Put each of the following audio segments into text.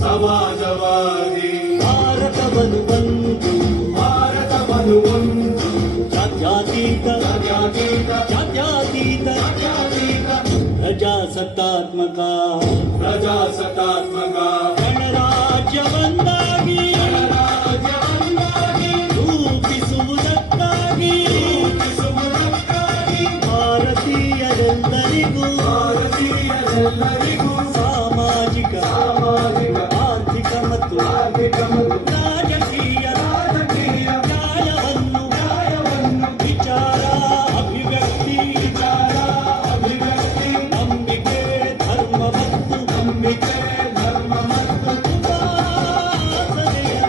ಸಮಾಜವಾದಿ ಭಾರತವನ್ನು ಒಂದು ಭಾರತವನ್ನು ಒಂದು ಜಾತ್ಯತೀತ ಜಾತ್ಯತೀತ ಜಾತ್ಯತೀತ ಜಾತ್ಯತೀತ ಪ್ರಜಾಸತ್ತಾತ್ಮಕ ಪ್ರಜಾಸತ್ತಾತ್ಮಕ ಗಣರಾಜ್ಯವನ್ನಾಗಿ ಗಣರಾಜ್ಯವನ್ನಾಗಿ ರೂಪಿಸುವುದಕ್ಕಾಗಿ ಭಾರತೀಯರೆಲ್ಲರಿಗೂ ಭಾರತೀಯರೆಲ್ಲರಿಗೂ ಸಾಮಾಜಿಕ ಆರ್ಥಿಕ ಮತ್ತು ರಾಜಕೀಯ ನ್ಯಾಯವನ್ನು ವಿಚಾರ ಅಭಿವ್ಯಕ್ತಿ ನಂಬಿಕೆ ಧರ್ಮ ಮತ್ತು ಉಪಾಸನೆಯ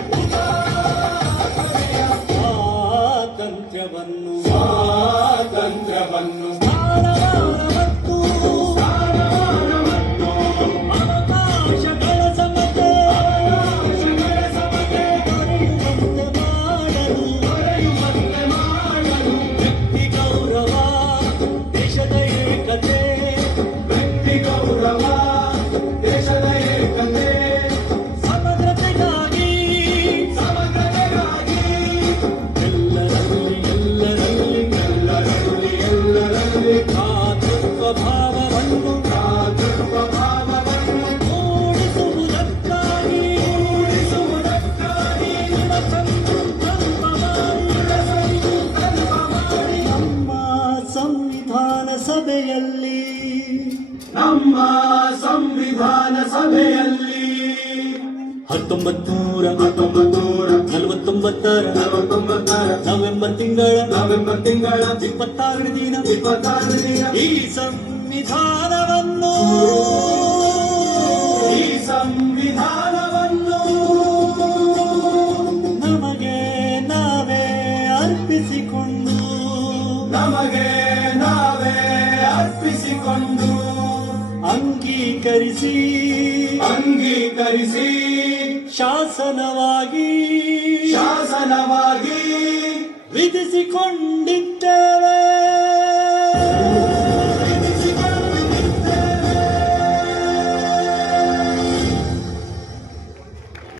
ಸ್ವಾತಂತ್ರ್ಯವನ್ನು ನಮ್ಮ ಸಂವಿಧಾನ ಸಭೆಯಲ್ಲಿ 1949 ನವೆಂಬರ್ ತಿಂಗಳ 26 ದಿನ ಈ ಸಂವಿಧಾನವನ್ನು ನಮಗೆ ನಾವೇ ಅರ್ಪಿಸಿಕೊಂಡು ಅಂಗೀಕರಿಸಿ ಶಾಸನವಾಗಿ ವಿಧಿಸಿಕೊಂಡಿದ್ದೇವೆ.